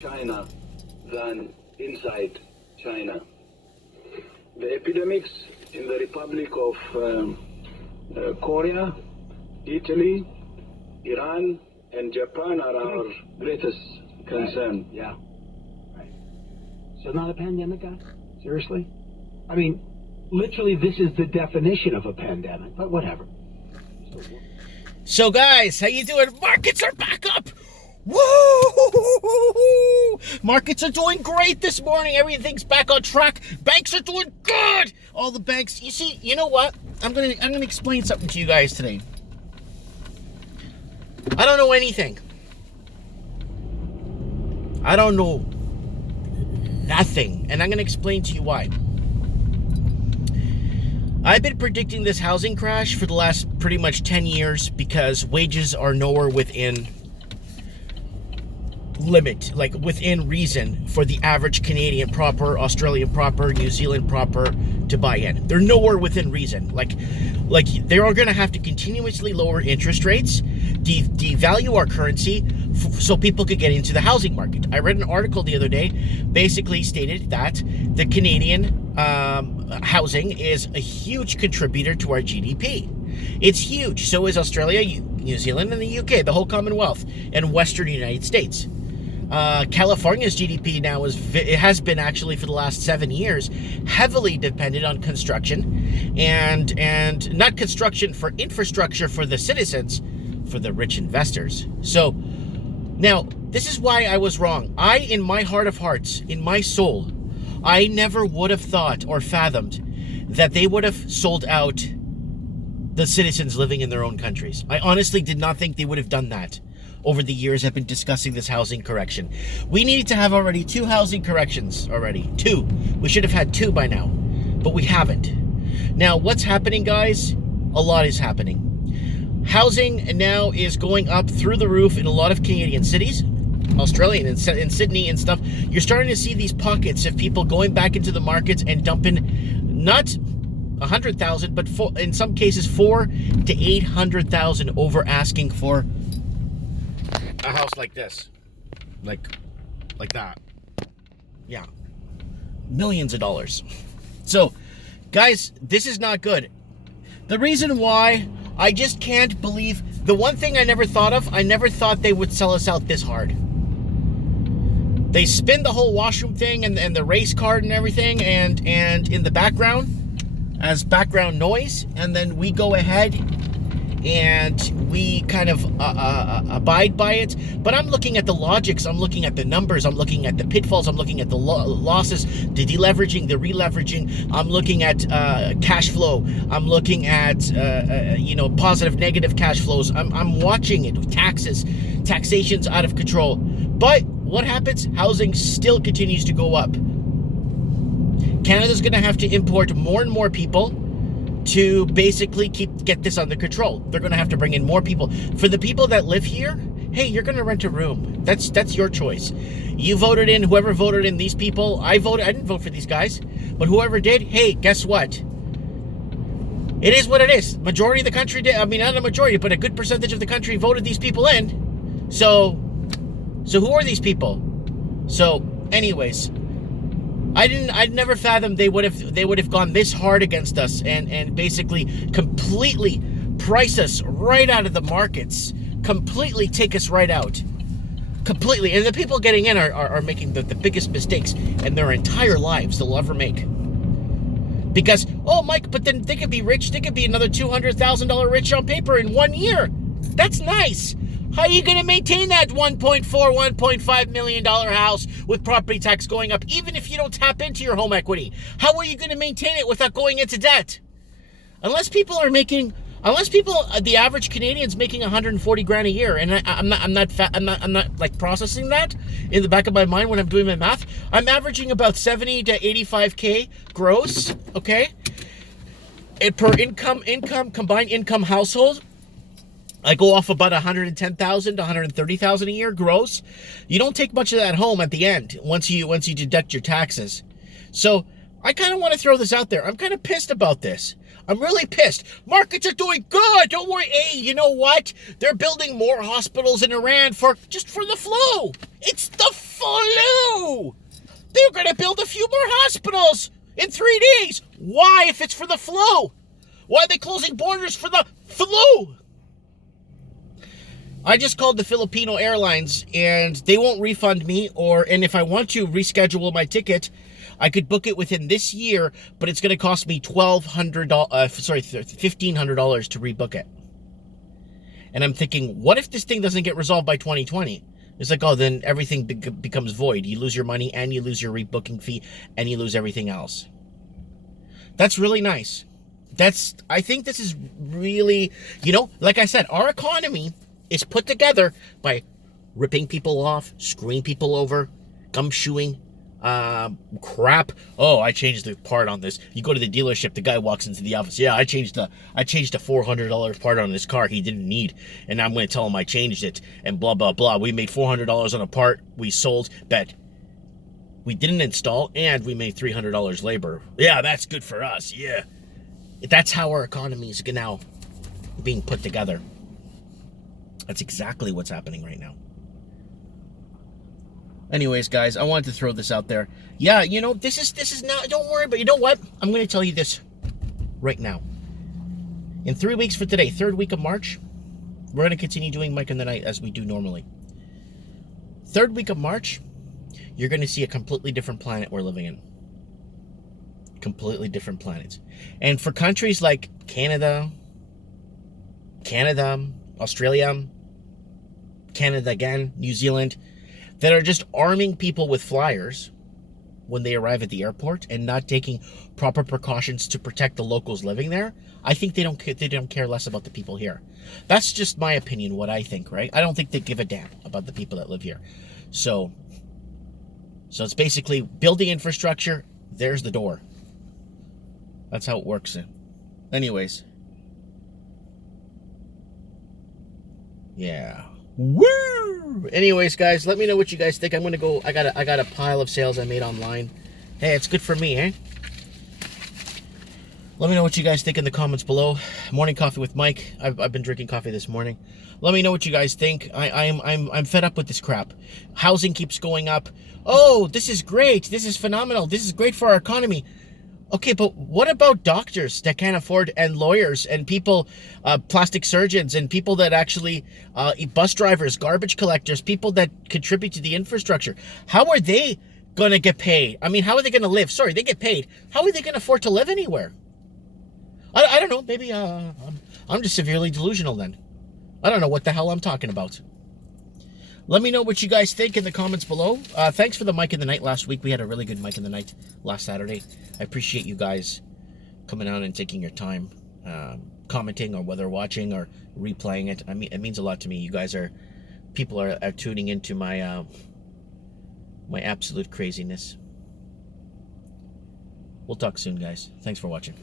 China than inside China. The epidemics in the Republic of Korea, Italy, Iran, and Japan are our greatest concern. Right. Yeah. Right. So not a pandemic, guys? Seriously? I mean, literally, this is the definition of a pandemic, but whatever. So guys, how you doing? Markets are back up. Woo! Markets are doing great this morning. Everything's back on track. Banks are doing good. All the banks. You see, you know what? I'm gonna explain something to you guys today. I don't know anything. I don't know nothing, and I'm gonna explain to you why. I've been predicting this housing crash for the last pretty much 10 years because wages are nowhere within limit, like within reason for the average Canadian proper, Australian proper, New Zealand proper to buy in. They're nowhere within reason. Like they are going to have to continuously lower interest rates, devalue our currency so people could get into the housing market. I read an article the other day basically stated that the Canadian housing is a huge contributor to our GDP. It's huge. So is Australia, New Zealand, and the UK, the whole Commonwealth, and Western United States. California's GDP now has been actually for the last 7 years heavily dependent on construction, and not construction for infrastructure for the citizens, for the rich investors. So now this is why I was wrong. In my heart of hearts, in my soul, I never would have thought or fathomed that they would have sold out the citizens living in their own countries. I honestly did not think they would have done that. Over the years, I've been discussing this housing correction. We needed to have already 2 housing corrections already. 2. We should have had 2 by now, but we haven't. Now, what's happening, guys? A lot is happening. Housing now is going up through the roof in a lot of Canadian cities. Australian and Sydney and stuff. You're starting to see these pockets of people going back into the markets and dumping not 100,000, but in some cases 400,000 to 800,000 over asking for a house like this, like that. Yeah, millions of dollars. So, guys, this is not good. The reason why I just can't believe, the one thing I never thought of, I never thought they would sell us out this hard. They spin the whole washroom thing and the race card and everything and in the background as background noise, and then we go ahead and we kind of abide by it. But I'm looking at the logics, I'm looking at the numbers, I'm looking at the pitfalls, I'm looking at the losses, the deleveraging, the releveraging. I'm looking at cash flow. I'm looking at positive, negative cash flows. I'm watching it. Taxation's out of control. But what happens? Housing still continues to go up. Canada's going to have to import more and more people to basically get this under control. They're going to have to bring in more people. For the people that live here, hey, you're going to rent a room. That's your choice. You voted in, whoever voted in these people. I didn't vote for these guys, but whoever did, hey, guess what? It is what it is. Majority of the country did. I mean, not a majority, but a good percentage of the country voted these people in. So who are these people? So anyways, I'd never fathomed they would have gone this hard against us and basically completely price us right out of the markets, completely take us right out, completely. And the people getting in are making the biggest mistakes in their entire lives they'll ever make. Because, oh, Mike, but then they could be rich. They could be another $200,000 rich on paper in 1 year. That's nice. How are you going to maintain that $1.5 million house with property tax going up, even if you don't tap into your home equity? How are you going to maintain it without going into debt? Unless the average Canadian's making 140 grand a year, and I'm not like processing that in the back of my mind when I'm doing my math. I'm averaging about 70 to 85K gross, okay? And per combined income household, I go off about 110,000 to 130,000 a year gross. You don't take much of that home at the end once you deduct your taxes. So I kind of want to throw this out there. I'm kind of pissed about this. I'm really pissed. Markets are doing good. Don't worry. Hey, you know what? They're building more hospitals in Iran for the flu. It's the flu! They're going to build a few more hospitals in 3 days. Why, if it's for the flu? Why are they closing borders for the flu? I just called the Filipino Airlines, and they won't refund me, and if I want to reschedule my ticket, I could book it within this year, but it's going to cost me $1,500 to rebook it. And I'm thinking, what if this thing doesn't get resolved by 2020? It's like, oh, then everything becomes void. You lose your money, and you lose your rebooking fee, and you lose everything else. That's really nice. I think this is really, like I said, our economy is put together by ripping people off, screwing people over, gumshoeing, crap. Oh, I changed the part on this. You go to the dealership, the guy walks into the office. Yeah, I changed a $400 part on this car he didn't need, and I'm going to tell him I changed it, and blah, blah, blah. We made $400 on a part we sold, but we didn't install, and we made $300 labor. Yeah, that's good for us. Yeah. That's how our economy is now being put together. That's exactly what's happening right now. Anyways, guys, I wanted to throw this out there. Yeah, this is not, don't worry, but you know what? I'm going to tell you this right now. In 3 weeks from today, 3rd week of March, we're going to continue doing Mike in the Night as we do normally. 3rd week of March, you're going to see a completely different planet we're living in. Completely different planet. And for countries like Canada, Australia, Canada again, New Zealand, that are just arming people with flyers when they arrive at the airport and not taking proper precautions to protect the locals living there, I think they don't care less about the people here. That's just my opinion, what I think, right? I don't think they give a damn about the people that live here. So it's basically build the infrastructure, there's the door. That's how it works. Anyways. Yeah. Woo! Anyways, guys, let me know what you guys think. I'm gonna go. I got a pile of sales I made online. Hey, it's good for me, eh? Let me know what you guys think in the comments below. Morning coffee with Mike. I've been drinking coffee this morning. Let me know what you guys think. I'm fed up with this crap. Housing keeps going up. Oh, this is great. This is phenomenal. This is great for our economy. Okay, but what about doctors that can't afford, and lawyers, and people, plastic surgeons, and people that actually, bus drivers, garbage collectors, people that contribute to the infrastructure? How are they going to get paid? I mean, how are they going to live? Sorry, they get paid. How are they going to afford to live anywhere? I don't know. Maybe I'm just severely delusional then. I don't know what the hell I'm talking about. Let me know what you guys think in the comments below. Thanks for the Mike in the Night last week. We had a really good Mike in the Night last Saturday. I appreciate you guys coming out and taking your time, commenting, or whether watching or replaying it. I mean, it means a lot to me. You guys people are tuning into my my absolute craziness. We'll talk soon, guys. Thanks for watching.